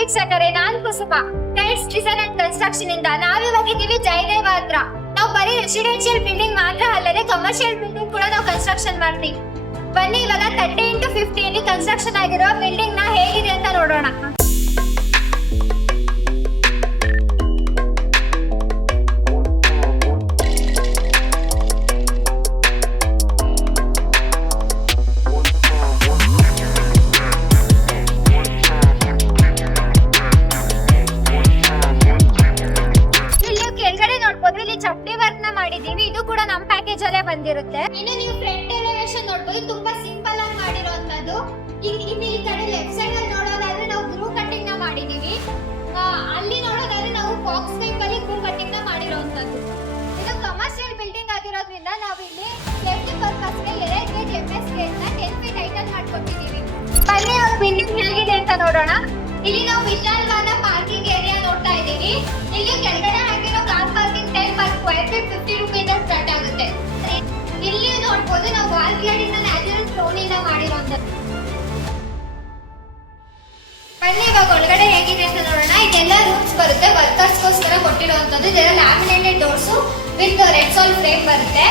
ವೀಕ್ಷಕರೇ, ನಾನು ಕುಸುಮ. Tiles design and construction ಇಂದ ನಾವಿವಾಗಿದ್ದೀವಿ ಜಯದೇವ ಹತ್ರ. ನಾವು ಬರೀ ರೆಸಿಡೆನ್ಷಿಯಲ್ ಬಿಲ್ಡಿಂಗ್ ಮಾತ್ರ ಅಲ್ಲದೆ ಕಮರ್ಷಿಯಲ್ ಬಿಲ್ಡಿಂಗ್ ಕೂಡ ನಾವು ಕನ್ಸ್ಟ್ರಕ್ಷನ್ ಮಾಡ್ತೀವಿ. ಬನ್ನಿ ಇವಾಗ 30x50 ಅಲ್ಲಿ ಕನ್ಸ್ಟ್ರಕ್ಷನ್ ಆಗಿರೋ ಬಿಲ್ಡಿಂಗ್ ನ ಹೇಗಿದೆ ಅಂತ ನೋಡೋಣ. ಚಟ್ನಿ ವರ್ಕ್ ನ ಮಾಡಿದೀವಿ. ಇದು ಕೂಡ ನಮ್ಮ ಪ್ಯಾಕೇಜ್ ಅಲ್ಲೇ ಬಂದಿರುತ್ತೆ. ಇನ್ನು ನೀವು ಫ್ರಂಟ್ ಎಲಿವೇಶನ್ ನೋಡಬಹುದು, ತುಂಬಾ ಸಿಂಪಲ್ ಆಗಿ ಮಾಡಿರುವಂತದ್ದು. ಇನ್ನು ಈ ಕಡೆ ಲೆಫ್ಟ್ ಸೈಡ್ ಅಲ್ಲಿ ನೋಡೋದಾದ್ರೆ ನಾವು ಗ್ರೂ ಕಟ್ಟಿಂಗ್ ನ ಮಾಡಿದೀವಿ. ಅಲ್ಲಿ ನೋಡೋದಾದ್ರೆ ನಾವು ಬಾಕ್ಸ್ ಟೈಪ್ ಅಲ್ಲಿ ಗ್ರೂ ಕಟ್ಟಿಂಗ್ ನ ಮಾಡಿರುವಂತದ್ದು. ಇದು ಕಮರ್ಷಿಯಲ್ ಬಿಲ್ಡಿಂಗ್ ಆಗಿರೋದ್ರಿಂದ ನಾವು ಇಲ್ಲಿ ಸೇಫ್ಟಿ ಪರ್ಪಸ್ ಗೆ 2 ಗೇಟ್ ಎಂಎಸ್ ಗೇಟ್ ನ 10 ಫೀಟ್ ಹೈಟ್ ಮಾಡ್ಕೊಟ್ಟಿದೀವಿ. ಬನ್ನಿ ಅವ್ರ ಬಿಲ್ಡಿಂಗ್ ಹೇಗಿದೆ ಅಂತ ನೋಡೋಣ. ಇಲ್ಲಿ ನಾವು ವಿಶಾಲವಾದ ಪಾರ್ಕಿಂಗ್ ಏರಿಯಾ ನೋಡ್ತಾ ಇದೀವಿ. ಇಲ್ಲಿ ಕೆಳಗಡೆ ಹಾಕಿರೋ car parking time per square feet 50 ರೂಪಾಯಿಂದ ಸ್ಟಾರ್ಟ್ ಆಗುತ್ತೆ. ಇಲ್ಲಿ ನೋಡಬಹುದು ನಾವು ವಾಲ್ ಕ್ಲಾಡಿಂಗ್ ನ್ಯಾಚುರಲ್ ಸ್ಟೋನ್ ಇಂದ ಮಾಡಿರೋಂಥದ್ದು. ಬನ್ನಿ ಇವಾಗ ಒಳಗಡೆ ಹೇಗಿದೆ ಅಂತ ನೋಡೋಣ. ಇದೆಲ್ಲ ರೂಮ್ಸ್ ಬರುತ್ತೆ, ವರ್ಕರ್ಸ್ ಗೋಸ್ಕರ ಕೊಟ್ಟಿರುವಂತದ್ದು. ಇದೆಲ್ಲ ಲ್ಯಾಮಿನೇಟೆಡ್ ಡೋರ್ಸ್ ವಿತ್ ರೆಡ್ ಸಾಲ್ ಫ್ರೇಮ್ ಬರುತ್ತೆ.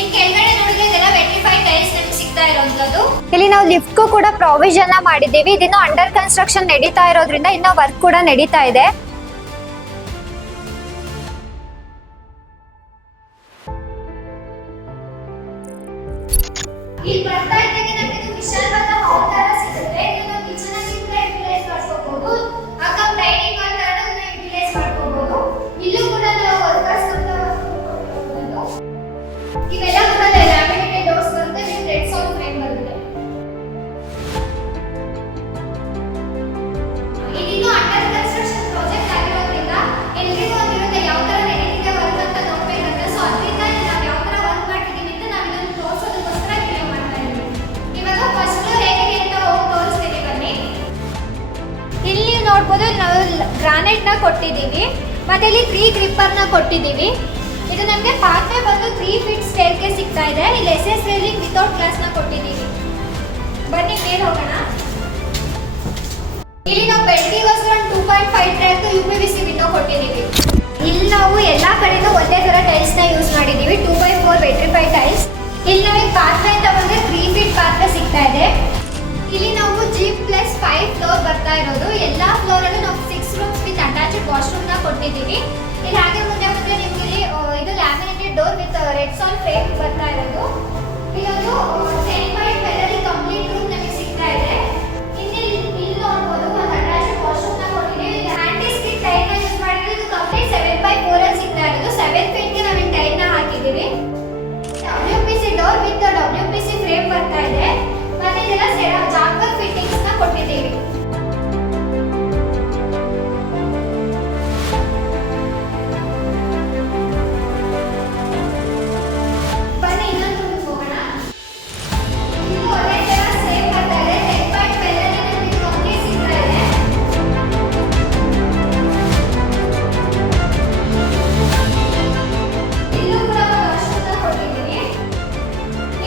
ಇನ್ ಕೆಳಗಡೆ ನೋಡಿದ್ರೆ ಇದೆಲ್ಲ ವೆಟ್ರಿಫೈಡ್ ಟೈಲ್ಸ್ ನಮಗೆ ಸಿಗ್ತಾ ಇರೋಂಥದ್ದು. ಇಲ್ಲಿ ನಾವು ಲಿಫ್ಟ್ ಕೂಡ ಪ್ರಾವಿಷನ್ ಮಾಡಿದ್ದೀವಿ. ಇದನ್ನು ಅಂಡರ್ ಕನ್ಸ್ಟ್ರಕ್ಷನ್ ನಡೀತಾ ಇರೋದ್ರಿಂದ ಇನ್ನು ವರ್ಕ್ ಕೂಡ ನಡೀತಾ ಇದೆ. ಇಲ್ಲಿ ಬರ್ತಾ ಇದ್ದಂಗೆ ನಮಗೆ ಇದು ವಿಶಾಲವಾದ ಹಾಲ್ ತರ ಸಿಗುತ್ತೆ. ಇದನ್ನ ಕಿಚನ್ ಆಗಿ ಕೂಡ ಯುಟಿಲೈಸ್ ಮಾಡ್ಕೋಬಹುದು. ಅಕ್ಕ ಡೈನಿಂಗ್ ಹಾಲ್ ತರ ಕೂಡ ಯುಟಿಲೈಸ್ ಮಾಡ್ಕೋಬಹುದು. ಇಲ್ಲೂ ಕೂಡ ನಾವು ವರ್ಕರ್ಸ್ ಅಂತ ಕೊಡಬಹುದು. ಇವೆಲ್ಲ ಕೂಡ ಲ್ಯಾಮಿನೇಟೆಡ್ ಡೋರ್ಸ್ ಬರುತ್ತೆ ವಿತ್ ರೆಡ್ ಸಾಲ್ ಫ್ರೇಮ್ ಬರುತ್ತೆ. ಇದು ಅಂಡರ್ ಕನ್ಸ್ಟ್ರಕ್ಷನ್ ಪ್ರಾಜೆಕ್ಟ್ ಆಗಿರೋದ್ರಿಂದ ಎಲ್ರಿಗೂ ಒಂದಿರುತ್ತೆ ಯಾವ ತರ ನಡೀತಿದೆ ವರ್ಕ್ ಅಂತ ನೋಡ್ಬೇಕಂತ. ಸೊ ಅದರಿಂದ ನಾವು ಯಾವ ತರ ವರ್ಕ್ ಮಾಡ್ತಿದೀವಿ ಅಂತ ನಾವು ಇದನ್ನು ತೋರಿಸೋದಕ್ಕೋಸ್ಕರ ವಿಡಿಯೋ ಮಾಡ್ತಾ ಇದ್ದೀವಿ. ಇವಾಗ ಫಸ್ಟ್ ಫ್ಲೋರ್ ಹೇಗಿದೆ ಅಂತ ಹೋಗಿ ತೋರಿಸ್ತೀನಿ ಬನ್ನಿ. ಇಲ್ಲಿ ನೋಡ್ಬೋದು ನಾವು ಗ್ರಾನೈಟ್ ನ ಕೊಟ್ಟಿದ್ದೀವಿ, ಮತ್ತೆ ಇಲ್ಲಿ 3 ಗ್ರಿಪ್ಪರ್ ನ ಕೊಟ್ಟಿದ್ದೀವಿ. ಇದು ನಮಗೆ ಪಾತ್ವೆ ಬಂದು 3 ಫೀಟ್ ಸ್ಟೇರ್ ಕೇಸ್ ಸಿಗ್ತಾ ಇದೆ. ಇಲ್ಲಿ SS ರೇಲಿಂಗ್ ವಿತೌಟ್ ಗ್ಲಾಸ್ ನ ಕೊಟ್ಟಿದ್ದೀವಿ. ಬನ್ನಿ ಮೇಲೆ ಹೋಗೋಣ. ಇಲ್ಲಿ ನಾವು ಬೆಡ್ಗಿಗೋಸ್ಕರ 2.5 ಟ್ರ್ಯಾಕ್ UPVC ವಿಂಡೋ ಕೊಟ್ಟಿದ್ದೀವಿ. ಇಲ್ಲಿ ನಾವು ಎಲ್ಲಾ ಕಡೆನೂ ಒಂದೇ ತರ ಟೈಲ್ಸ್ ನ ಯೂಸ್ ಮಾಡಿದ್ದೀವಿ. 2x4 vitrified tiles. ಇಲ್ಲಿ ನಮಗೆ ಪಾತ್ವೆ ಅಂತ ಬಂದ್ರೆ 3 ಫೀಟ್ ಪಾತ್ವೆ ಸಿಗ್ತಾ ಇದೆ. ಇಲ್ಲಿ ನಾವು G+5 ಫ್ಲೋರ್ ಬರ್ತಾ ಇರೋದು. ಎಲ್ಲಾ ಫ್ಲೋರ್ ಅಲ್ಲೂ ನಾವು 6 ರೂಮ್ಸ್ ವಿತ್ ಅಟ್ಯಾಚ್ಡ್ ವಾಶ್ರೂಮ್ ನ ಕೊಟ್ಟಿದ್ದೀವಿ. ಇಲ್ಲಿ ಹಾಗೆ ಮುಂದೆ ಬಂದ್ರೆ ನಿಮ್ಗೆ ಇಲ್ಲಿ ಇದು ಲ್ಯಾಮಿನೇಟೆಡ್ ಡೋರ್ ವಿತ್ ರೆಡ್ ಸಾಲ್ ಫ್ರೇಮ್ ಬರ್ತಾ ಇರೋದು. ಇದೊಂದು 10x12 ಕಂಪ್ಲೀಟ್ ರೂಮ್ ನಮಗೆ ಸಿಗ್ತಾ ಇದೆ. ಇಲ್ಲಿ ನೋಡಬಹುದು ಒಂದು ಅಟ್ಯಾಚ್ಡ್ ವಾಶ್ರೂಮ್ ನ ಕೊಟ್ಟಿದ್ದೀವಿ. ಇದು ಆಂಟಿ ಸ್ಕಿಡ್ ಟೈಲ್ ನ ಯೂಸ್ ಮಾಡಿದ್ರೆ ಇದು ಕಂಪ್ಲೀಟ್ 7x4 ಅಲ್ಲಿ ಸಿಗ್ತಾ ಇರೋದು. 7 ಫೀಟ್ ಗೆ ನಾವು ಟೈಲ್ ನ ಹಾಕಿದ್ದೀವಿ. WPC door with WPC frame ಬರ್ತಾ ಇದೆ. ಮತ್ತೆ ಇದೆಲ್ಲ ಜಾಕ್ವರ್ ಫಿಟ್ಟಿಂಗ್ಸ್ ನ ಕೊಟ್ಟಿದ್ದೀವಿ. ಬನ್ನಿ ಇನ್ನೊಂದು ರೂಮ್ ಹೋಗೋಣ. ಇದು ಒಳ್ಳೆ ತರ ಸೇಮ್ ಬರ್ತಾ ಇದೆ. 10x12 ಅಲ್ಲಿ ನಮಗೆ ಕಂಪ್ಲೀಟ್ ಸಿಗ್ತಾ ಇದೆ. ಇಲ್ಲೂ ಕೂಡ ವಾಶ್ರೂಮ್ ನ ಕೊಟ್ಟಿದ್ದೀವಿ.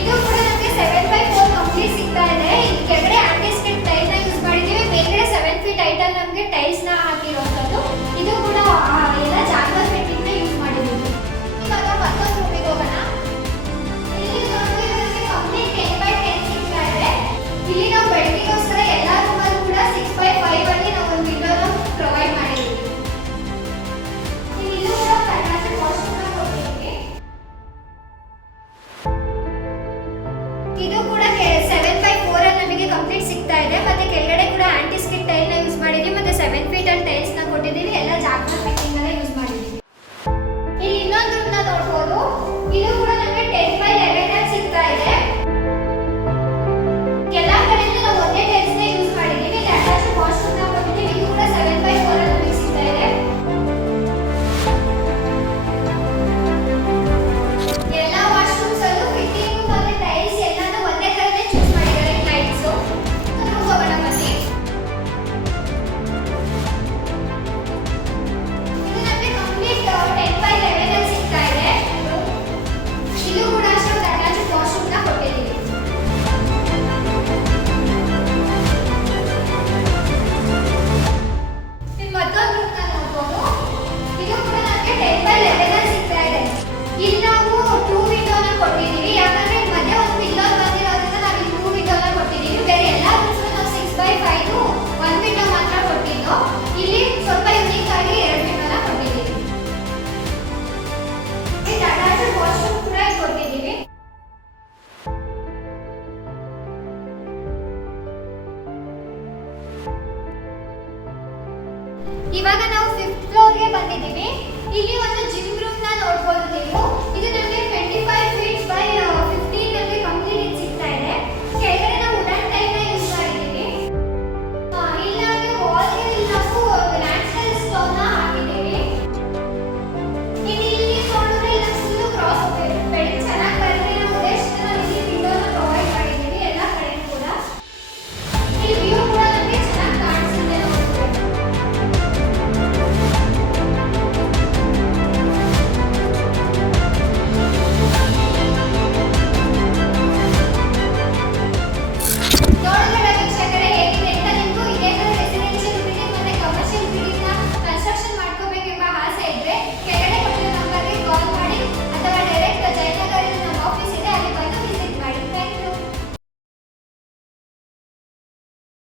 ಇದು ಕೂಡ ನಮಗೆ 7x4 ಕಂಪ್ಲೀಟ್ ಸಿಗ್ತಾ ಇದೆ. ಇಲ್ಲಿ ಕೆಳಗಡೆ ಆಂಟಿ ಸ್ಕಿಡ್ ಟೈಲ್ ನ ಯೂಸ್ ಮಾಡಿದ್ದೀವಿ. ಮೇಲ್ಗಡೆ 7 ಫೀಟ್ ಹೈಟ್ ಅಲ್ಲಿ ನಮಗೆ ಟೈಲ್ಸ್ ನ ಹಾಕಿರುವಂತದ್ದು. ಇದು ಕೂಡ ಎಲ್ಲ ಜಾಗ್ವರ್ ಫಿಟ್ಟಿಂಗ್ ನ ಯೂಸ್ ಮಾಡಿದ್ದೀವಿ. ಇವಾಗ ಮತ್ತೊಂದು ರೂಮಿಗೆ ಹೋಗೋಣ. ಇಲ್ಲಿ ನೋಡಿದ್ರೆ ನಮಗೆ ಕಂಪ್ಲೀಟ್ 10x10 ಸಿಗ್ತಾ ಇದೆ. ಇಲ್ಲಿ ನಾವು ಬೆಡ್ಗಿಗೋಸ್ಕರ ಎಲ್ಲಾ ರೂಮಲ್ಲೂ ಕೂಡ 6x5 ಅಲ್ಲಿ ನಾವು ಒಂದು ವಿಂಡೋನ ಪ್ರೊವೈಡ್ ಮಾಡಿದ್ದೀವಿ. ಇಲ್ಲೂ ಕೂಡ ಅಟ್ಯಾಚ್ಡ್ ವಾಶ್ರೂಮ್ ನ ಕೊಟ್ಟಿದ್ದೀವಿ. ಇದು ಕೂಡ 7x4 ಅಲ್ಲಿ ನಮಗೆ ಕಂಪ್ಲೀಟ್ ಸಿಗ್ತಾ ಇದೆ. ಮತ್ತೆ ಕೆಳಗಡೆ ಕೂಡ ಆಂಟಿ ಸ್ಕಿಡ್ ಟೈಲ್ ನ ಯೂಸ್ ಮಾಡಿದ್ದೀವಿ. ಮತ್ತೆ 7 ಫೀಟ್ ಅಲ್ಲಿ ಇವಾಗ ನಾವು 5th ಫ್ಲೋರ್ಗೆ ಬಂದಿದ್ದೀವಿ. ಇಲ್ಲಿ ಒಂದು ಜಿಮ್ ರೂಮ್ ನ ನೋಡ್ಬೋದು ನೀವು.